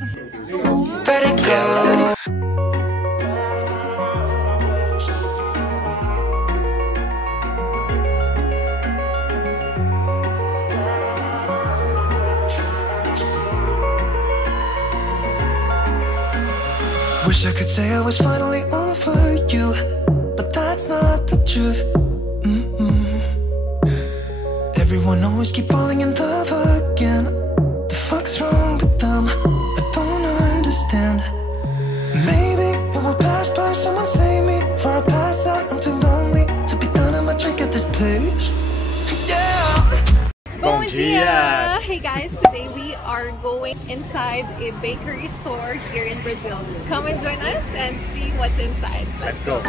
Let it go. Wish I could say I was finally over you, but that's not the truth. Everyone always keep falling in love again. The fuck's wrong with them? I don't understand. Maybe it will pass by, someone save me. For I pass out, I'm too lonely to be done. I'm a drink at this place. Yeah. Bom dia! Hey guys, today we are going inside a bakery store here in Brazil. Come and join us and see what's inside. Let's go!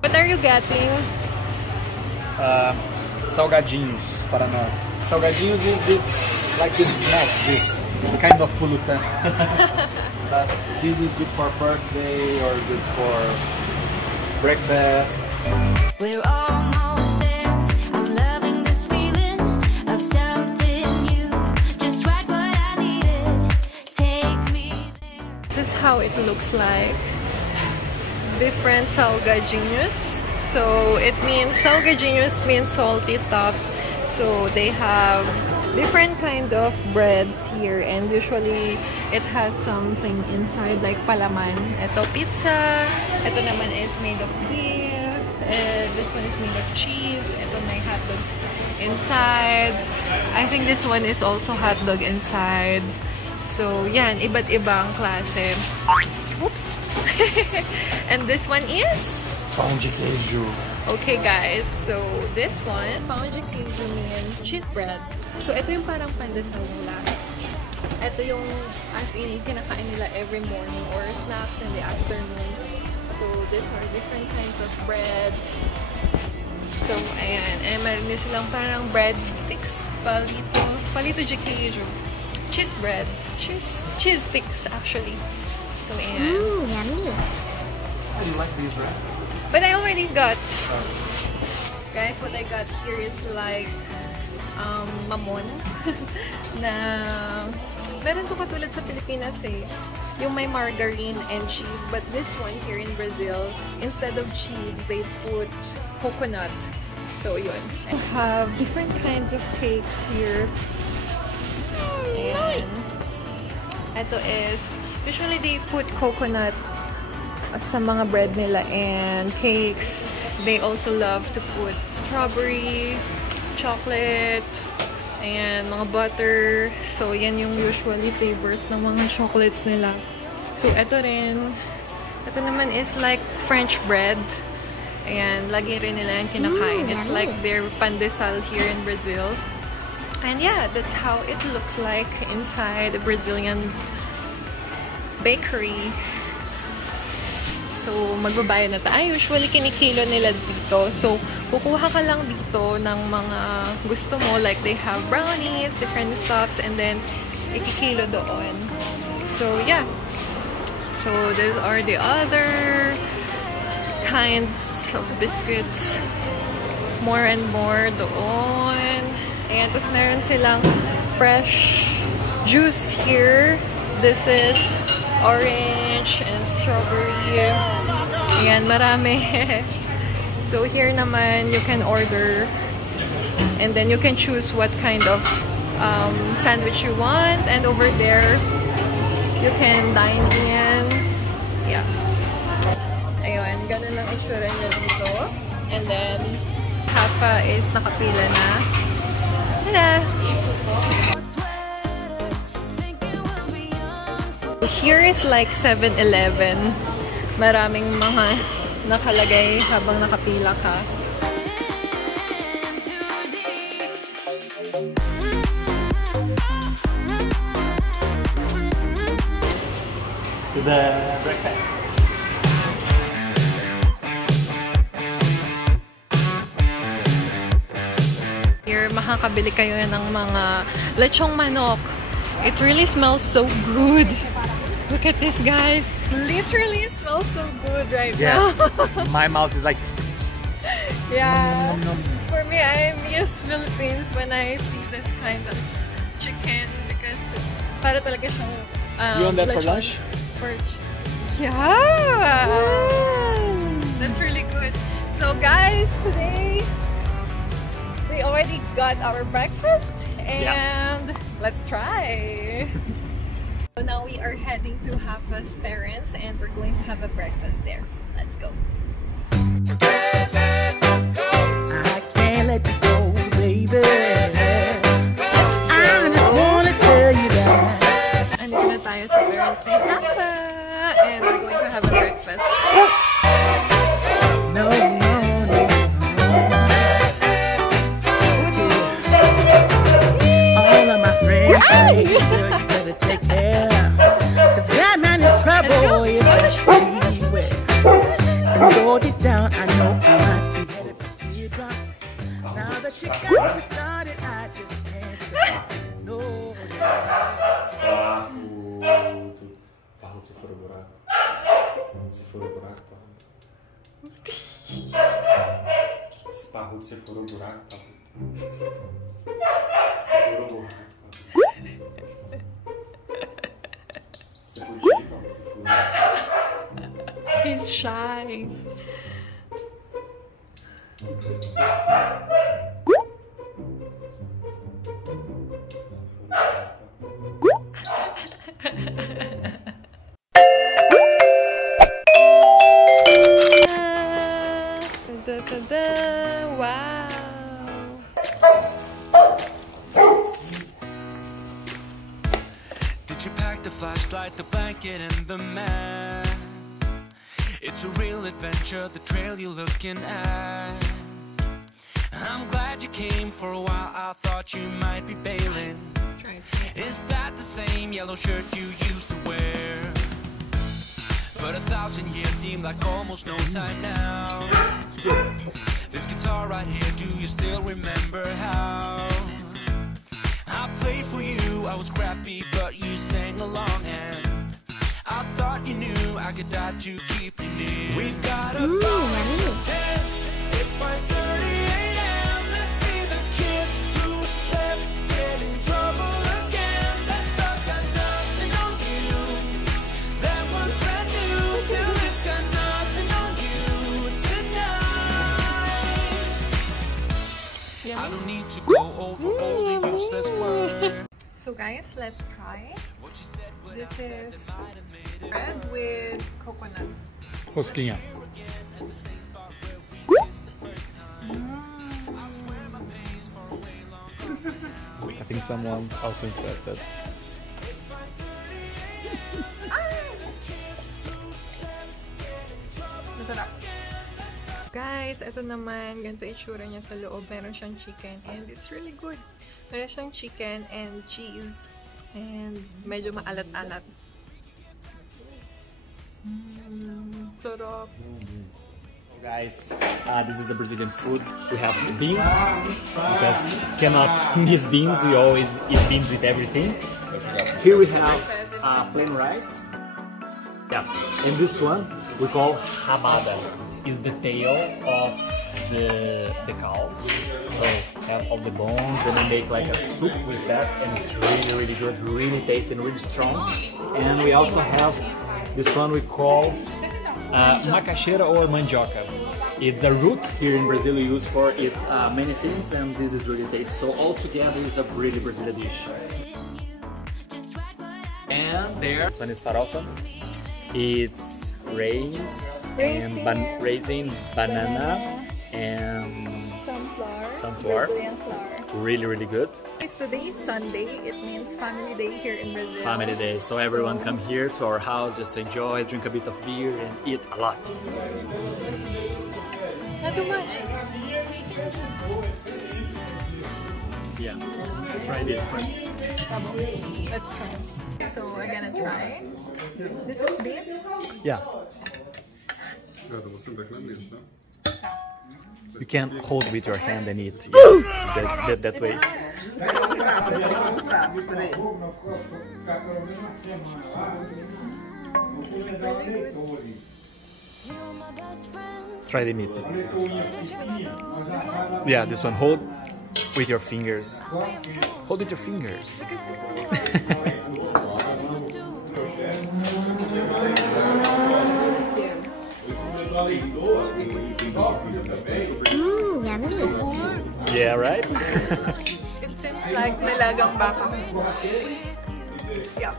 What are you getting? Salgadinhos para nós. Salgadinhos is this, like this snack, this kind of pulutan. But this is good for birthday or good for breakfast. We're almost there. I'm loving this feeling of something new. Just right what I needed. Take me there. This is how it looks like. Different salgadinhos. So it means salgadinhos means salty stuffs. So they have different kind of breads here, and usually it has something inside like palaman. Ito pizza. Ito naman is made of beef. This one is made of cheese. Ito may hot dogs inside. I think this one is also hot dog inside. So yan, iba't ibang klase. Oops. And this one is Pão de queijo. okay guys, so this one, pão de queijo means cheese bread. So ito yung parang pandesal nila. Ito yung as in kinakain nila every morning or snacks in the afternoon. So these are different kinds of breads. So ayan, eh meron din silang parang bread sticks, palito de queijo. Cheese bread, cheese sticks actually. So ayan. Yummy. How do you like these, right? But I already got, guys, what I got here is like mamon na meron ko katulad sa Pilipinas eh, yung may margarine and cheese, but this one here in Brazil, instead of cheese, they put coconut. So yun. I have different kinds of cakes here. And ito is, usually they put coconut sa mga bread nila and cakes. They also love to put strawberry, chocolate, and mga butter. So, yan yung usually flavors ng mga chocolates nila. So, ito rin. Ito naman is like French bread. Ayan, lagi rin nila yung kinakain. It's like their pandesal here in Brazil. And yeah, that's how it looks like inside a Brazilian bakery. So, magbabayad na tayo. Usually, kinikilo nila dito. So, kukuha ka lang dito ng mga gusto mo. Like, they have brownies, different stuffs, and then, ikikilo doon. So, yeah. So, these are the other kinds of biscuits. More and more doon. Ayan, tapos meron silang fresh juice here. This is orange and strawberry. Ayan, marami. So here naman, you can order and then you can choose what kind of sandwich you want, and over there you can dine in. Yeah. Ayun, ganun lang itsura niya dito. And then Rafa is nakapila na. Tada! Here is like 7-Eleven. Maraming mga nakalagay habang nakapila ka. To the breakfast. Here, makakabili kayo ng mga lechong manok. It really smells so good. Look at this, guys. Literally smells so good right Yes. now. My mouth is like... Yeah. For me, I'm used to Philippines when I see this kind of chicken because para talaga siyang You want that for lechon. lunch? Yeah. That's really good. So guys, today we already got our breakfast and let's try. So now we are heading to Rafa's parents and we're going to have a breakfast there. Let's go. I can't let you go, baby. I just wanna tell you that. Andito na tayo sa parents ni Rafa and we're going to have a breakfast. No, no, no, no. All of my friends say, girl, you better take care. Cause that man is trouble, you better see where. And go deep down, I know I might be headed for teardrops. Now that you got me started, I just can't say no. Parro se for o buraco. Se for o buraco, parro. Se parro se for o buraco, parro. Se for o buraco, parro. Se podia, parro, se for o buraco. He's shy. Wow. Did you pack the flashlight, the blanket, and the mat? It's a real adventure, the trail you're looking at. I'm glad you came. For a while I thought you might be bailing. Is that the same yellow shirt you used to wear? But 1,000 years seem like almost no time now. This guitar right here, do you still remember how I played for you? I was crappy, but you sang along, and I thought you knew I could die to keep you near. We've got a fire in the tent. It's 5:30 a.m. Let's be the kids who left, get in trouble again. That stuff got nothing on you. That was brand new. Still, it's got nothing on you tonight. Yeah. I don't need to go over all the useless words. So guys, let's try. This is bread with coconut. Rosquinha. I think someone also interested. Masarap. Guys, ito naman, ganito itsura niya sa loob. Meron siyang chicken and it's really good. Meron siyang chicken and cheese and medyo maalat-alat. Sarap. Guys, this is a Brazilian food. We have the beans, because cannot miss beans. We always eat beans with everything. Here we have plain rice. Yeah, and this one we call rabada. Is the tail of the cow. So have all the bones, and we make like a soup with that, and it's really good, really tasty and really strong. And we also have this one we call macaxeira or mandioca. It's a root here in Brazil we use for it many things, and this is really tasty. So all together is a really Brazilian dish. And there, this one is farofa. It's raisin, banana, and sunflower. Brazilian flour. Really good. Today is Sunday. It means family day here in Brazil. Family day. So everyone come here to our house just to enjoy, drink a bit of beer, and eat a lot. Not too much. Yeah. Let's try this first. Let's try. So we're gonna try. This is beef. Yeah. You can't hold with your hand and eat that way. Try the meat. Yeah, this one. Hold with your fingers. Hold with your fingers. Yummy. Yeah, right? It seems like nilagang baka. Yeah.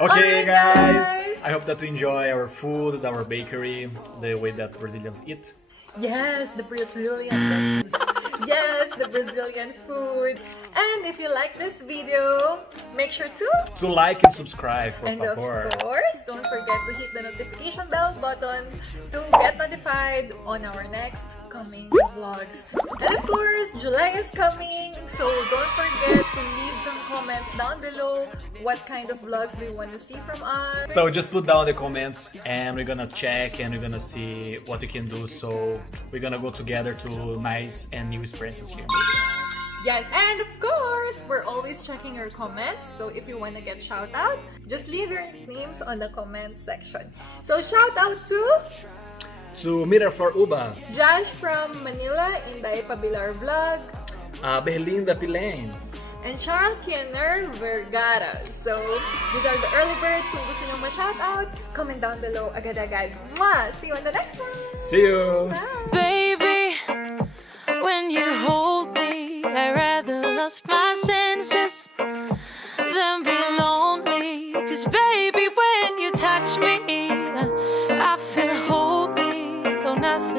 Okay, Alright, guys. guys. I hope that you enjoy our food, our bakery, the way that Brazilians eat. Yes, the Brazilian food. And if you like this video, make sure To like and subscribe, por and of favor. course, don't forget to hit the notification bell button to get notified on our next coming vlogs. And of course, July is coming, so don't forget to leave some comments down below. What kind of vlogs do you want to see from us? So just put down the comments and we're gonna check and we're gonna see what we can do. So we're gonna go together to nice and new experiences here. Yes, and of course, we're always checking your comments. So if you want to get shout out, just leave your names on the comment section. So shout out To Mira for Uba, Josh from Manila, Inday Pabilar Vlog, Belinda Pilen, and Charles Kenner Vergara. So these are the early birds. Kung gusto nyo ma-shout out, comment down below agad-agad. Mwah! See you on the next one! see you! Bye! Baby, when you hold me, I rather lost my senses than be lonely. 'Cause baby, when you touch me, I feel holy, oh nothing